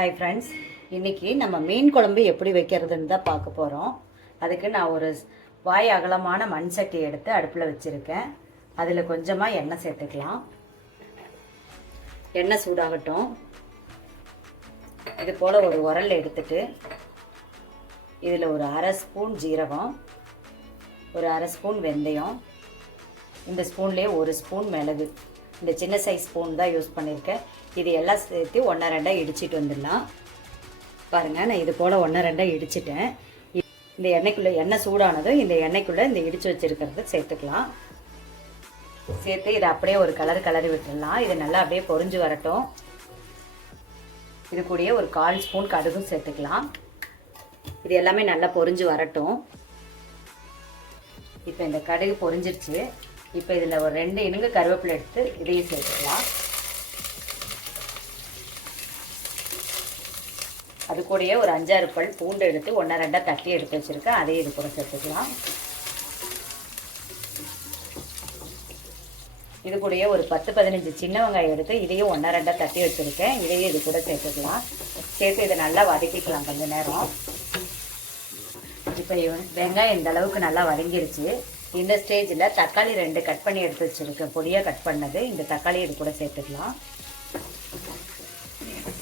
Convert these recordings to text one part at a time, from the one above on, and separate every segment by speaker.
Speaker 1: Hi friends இன்றைக்கி நம்ம மீன் குழம்பு எப்படி வைக்கிறதுன்னு தான் பார்க்க போகிறோம் அதுக்கு நான் ஒரு வாய் அகலமான மண் சட்டி எடுத்து அடுப்பில் வச்சுருக்கேன். அதில் கொஞ்சமாக எண்ணெய் சேர்த்துக்கலாம். எண்ணெய் சூடாகட்டும். இது போல் ஒரு உரல் எடுத்துட்டு இதில் ஒரு அரை ஸ்பூன் ஜீரகம் ஒரு அரை ஸ்பூன் வெந்தயம் இந்த ஸ்பூன்லேயே ஒரு ஸ்பூன் மிளகு. இந்த சின்ன சைஸ் ஸ்பூன் தான் யூஸ் பண்ணியிருக்கேன் இது எல்லாம் சேர்த்து ஒன்றா ரெண்டாக இடிச்சிட்டு வந்துடலாம். பாருங்கள் நான் இது போல் ஒன்றா ரெண்டாக இடிச்சிட்டேன். இ- இந்த எண்ணெய்க்குள்ளே எண்ணெய் சூடானதும் இந்த எண்ணெய்க்குள்ளே இந்த இடித்து வச்சுருக்கிறத சேர்த்துக்கலாம். சேர்த்து இதை அப்படியே ஒரு கலர் கலரி விட்டுடலாம். இது நல்லா அப்படியே பொரிஞ்சு வரட்டும். இது கூடயே ஒரு கால் ஸ்பூன் கடுகும் சேர்த்துக்கலாம். இது எல்லாமே நல்லா பொரிஞ்சு வரட்டும். இப்போ இந்த கடுகு பொறிஞ்சிருச்சு. இப்போ இதில் ஒரு ரெண்டு இனுங்க கருவேப்பிலை எடுத்து இதையும் சேர்த்துக்கலாம். அது கூடயே ஒரு அஞ்சாறு பல் பூண்டு எடுத்து ஒன்றா ரெண்டாக தட்டி எடுத்து வச்சுருக்கேன். அதையும் இது கூட சேர்த்துக்கலாம். இது கூடயே ஒரு பத்து பதினஞ்சு சின்ன வெங்காயம் எடுத்து இதையும் ஒன்றா ரெண்டாக தட்டி வச்சுருக்கேன். இதையும் இது கூட சேர்த்துக்கலாம். சேர்த்து இதை நல்லா வதக்கிக்கலாம் கொஞ்ச நேரம். இப்போ வெங்காயம் இந்த அளவுக்கு நல்லா வதங்கிருச்சு. இந்த ஸ்டேஜில் தக்காளி ரெண்டு கட் பண்ணி எடுத்து வச்சுருக்கேன். பொடியாக கட் பண்ணது. இந்த தக்காளி இது கூட சேர்த்துக்கலாம்.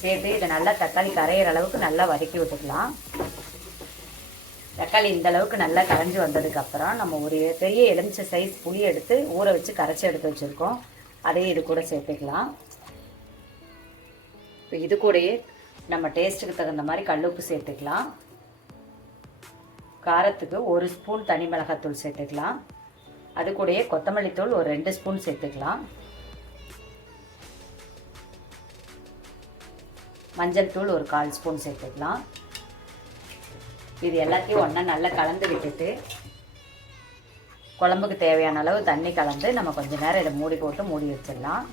Speaker 1: சேர்த்து இதை நல்லா தக்காளி கரையிற அளவுக்கு நல்லா வதக்கி விட்டுக்கலாம். தக்காளி இந்த அளவுக்கு நல்லா கரைஞ்சி வந்ததுக்கப்புறம் நம்ம ஒரு பெரிய எலுமிச்சை சைஸ் புளி எடுத்து ஊற வச்சு கரைச்சி எடுத்து வச்சுருக்கோம். அதையும் இது கூட சேர்த்துக்கலாம். இப்போ இது கூடயே நம்ம டேஸ்ட்டுக்கு தகுந்த மாதிரி கல்லுப்பு சேர்த்துக்கலாம். காரத்துக்கு ஒரு ஸ்பூன் தனி மிளகாத்தூள் சேர்த்துக்கலாம். அது கூடயே கொத்தமல்லி தூள் ஒரு ரெண்டு ஸ்பூன் சேர்த்துக்கலாம். மஞ்சள் தூள் ஒரு கால் ஸ்பூன் சேர்த்துக்கலாம். இது எல்லாத்தையும் ஒன்றா நல்லா கலந்து விட்டுட்டு குழம்புக்கு தேவையான அளவு தண்ணி கலந்து நம்ம கொஞ்ச நேரம் இதை மூடி போட்டு மூடி வச்சிடலாம்.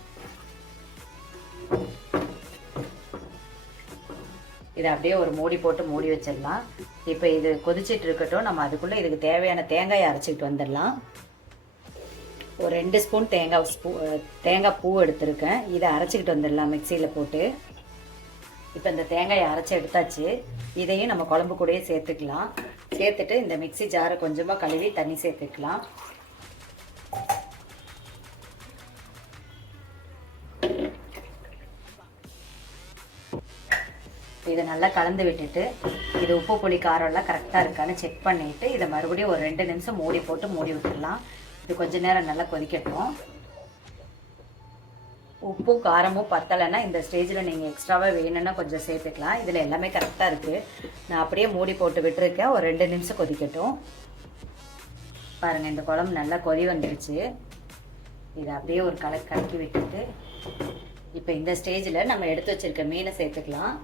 Speaker 1: இதை அப்படியே ஒரு மூடி போட்டு மூடி வச்சிடலாம். இப்போ இது கொதிச்சிட்டு இருக்கட்டும். நம்ம அதுக்குள்ளே இதுக்கு தேவையான தேங்காயை அரைச்சிக்கிட்டு வந்துடலாம். ஒரு ரெண்டு ஸ்பூன் தேங்காய் ஸ்பூ தேங்காய் பூ எடுத்திருக்கேன். இதை அரைச்சிக்கிட்டு வந்துடலாம் மிக்சியில் போட்டு. இப்போ இந்த தேங்காயை அரைச்சி எடுத்தாச்சு. இதையும் நம்ம குழம்பு கூடயே சேர்த்துக்கலாம். சேர்த்துட்டு இந்த மிக்ஸி ஜாரை கொஞ்சமாக கழுவி தண்ணி சேர்த்துக்கலாம். இதை நல்லா கலந்து விட்டுட்டு இது உப்பு புளி காரம்லாம் கரெக்டாக இருக்கான்னு செக் பண்ணிவிட்டு இதை மறுபடியும் ஒரு ரெண்டு நிமிஷம் மூடி போட்டு மூடி விட்டுடலாம். இது கொஞ்ச நேரம் நல்லா கொதிக்கட்டும். உப்பும் காரமும் பத்தலைன்னா இந்த ஸ்டேஜில் நீங்கள் எக்ஸ்ட்ராவாக வேணும்னா கொஞ்சம் சேர்த்துக்கலாம். இதில் எல்லாமே கரெக்டாக இருக்குது நான் அப்படியே மூடி போட்டு விட்டுருக்கேன். ஒரு ரெண்டு நிமிஷம் கொதிக்கட்டும். பாருங்கள் இந்த குழம்பு நல்லா கொதி வந்துருச்சு. இதை அப்படியே ஒரு கலக்கு கலக்கி விட்டுட்டு இப்போ இந்த ஸ்டேஜில் நம்ம எடுத்து வச்சுருக்க மீனை சேர்த்துக்கலாம்.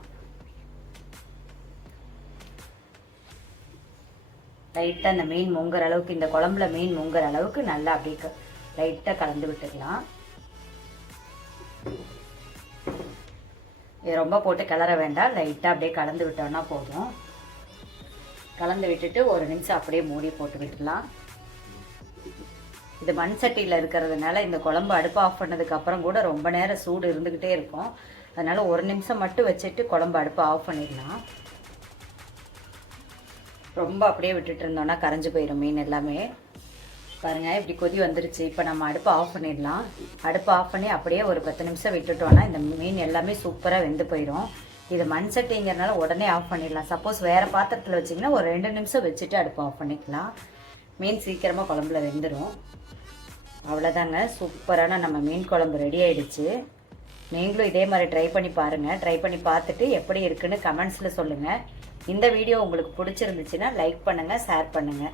Speaker 1: லைட்டாக அந்த மீன் முங்குற அளவுக்கு இந்த குழம்புல மீன் முங்குற அளவுக்கு நல்லா அப்படியே லைட்டாக கலந்து விட்டுக்கலாம். இது ரொம்ப போட்டு கிளற வேண்டாம். லைட்டாக அப்படியே கலந்து விட்டோம்னா போதும். கலந்து விட்டுட்டு ஒரு நிமிஷம் அப்படியே மூடி போட்டு விட்டுலாம் இது மண் சட்டியில் இருக்கிறதுனால இந்த குழம்பு அடுப்பு ஆஃப் பண்ணதுக்கு அப்புறம் கூட ரொம்ப நேரம் சூடு இருந்துக்கிட்டே இருக்கும். அதனால ஒரு நிமிஷம் மட்டும் வச்சுட்டு குழம்பு அடுப்பு ஆஃப் பண்ணிடலாம். ரொம்ப அப்படியே விட்டுட்டு இருந்தோம்னா கரைஞ்சு போயிடும் மீன் எல்லாமே. பாருங்கள் இப்படி கொதி வந்துருச்சு. இப்போ நம்ம அடுப்பை ஆஃப் பண்ணிடலாம். அடுப்பை ஆஃப் பண்ணி அப்படியே ஒரு பத்து நிமிஷம் விட்டுட்டோன்னா இந்த மீன் எல்லாமே சூப்பராக வெந்து போயிடும் இது மண் சட்டிங்கிறனால உடனே ஆஃப் பண்ணிடலாம். சப்போஸ் வேறு பாத்திரத்தில் வச்சிங்கன்னா ஒரு ரெண்டு நிமிஷம் வச்சுட்டு அடுப்பை ஆஃப் பண்ணிக்கலாம். மீன் சீக்கிரமாக குழம்புல வெந்துடும் அவ்வளோதாங்க சூப்பரான நம்ம மீன் குழம்பு ரெடி ஆயிடுச்சு. நீங்களும் இதே மாதிரி ட்ரை பண்ணி பாருங்கள் ட்ரை பண்ணி பார்த்துட்டு எப்படி இருக்குன்னு கமெண்ட்ஸில் சொல்லுங்கள் இந்த வீடியோ உங்களுக்கு பிடிச்சிருந்துச்சுன்னா லைக் பண்ணுங்கள் ஷேர் பண்ணுங்கள்